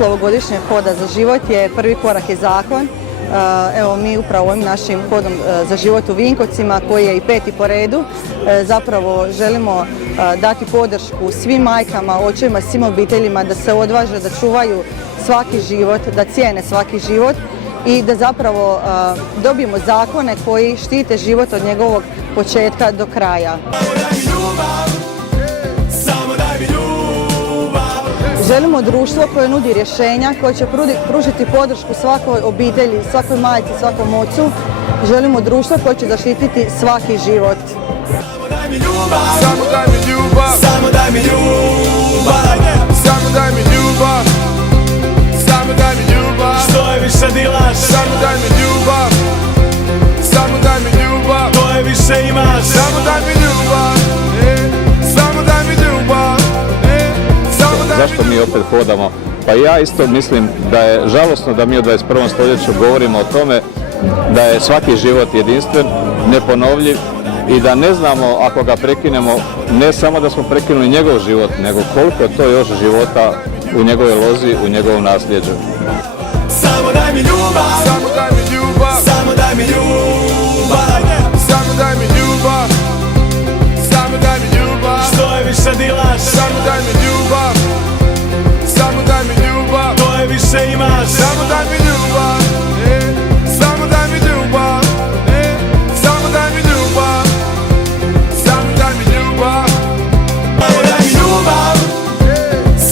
smislu ovogodišnjeg Hoda za život je prvi korak je zakon. Evo mi upravo ovim našim Hodom za život u Vinkovcima, koji je i 5. po redu, zapravo želimo dati podršku svim majkama, očevima, svim obiteljima da se odvaže, da čuvaju svaki život, da cijene svaki život i da zapravo dobijemo zakone koji štite život od njegovog početka do kraja. Želimo društvo koje nudi rješenja, koje će pružiti podršku svakoj obitelji, svakoj majci, svakom ocu. Želimo društvo koje će zaštititi svaki život. Samo daj mi ljubav, samo daj mi ljubav, samo daj mi ljubav, samo daj mi ljubav, samo daj mi ljubav, što je više dilaš, samo daj mi ljubav, samo daj mi ljubav, to je više imaš, samo daj mi ljubav, samo daj mi ljubav. Zašto mi opet hodamo? Pa ja isto mislim da je žalosno da mi u 21. stoljeću govorimo o tome da je svaki život jedinstven, neponovljiv i da ne znamo ako ga prekinemo, ne samo da smo prekinuli njegov život, nego koliko je to još života u njegovoj lozi, u njegovom nasljeđu. Samo daj mi ljubav, samo daj mi ljubav, samo daj mi ljubav, samo daj mi ljubav, samo daj mi ljubav, što je više dilaš, samo daj mi ljubav, samo daj mi ljubav, to je više imaš, samo daj mi ljubav, samo daj mi ljubav, samo daj mi ljubav, samo daj mi ljubav, samo daj mi ljubav,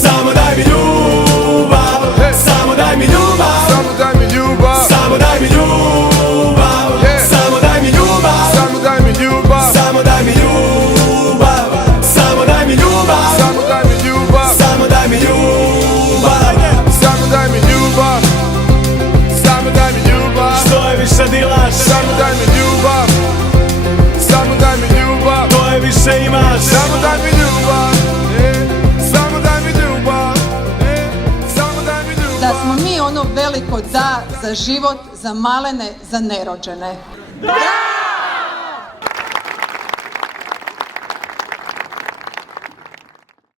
samo daj mi ljubav, samo daj mi ljubav, samo daj mi ljubav, samo daj mi ljubav, samo daj mi ljubav, samo daj mi ljubav, samo daj mi ljubav, samo daj mi ljubav, samo daj mi ljubav, samo daj mi ljubav, samo daj mi ljubav, samo daj mi ljubav, što je više dilaš, samo daj mi ljubav, samo daj mi ljubav, to je više imaš, samo daj mi ljubav, samo daj mi ljubav, samo daj mi ljubav. Da smo mi ono veliko da za život, za malene, za nerođene. Da!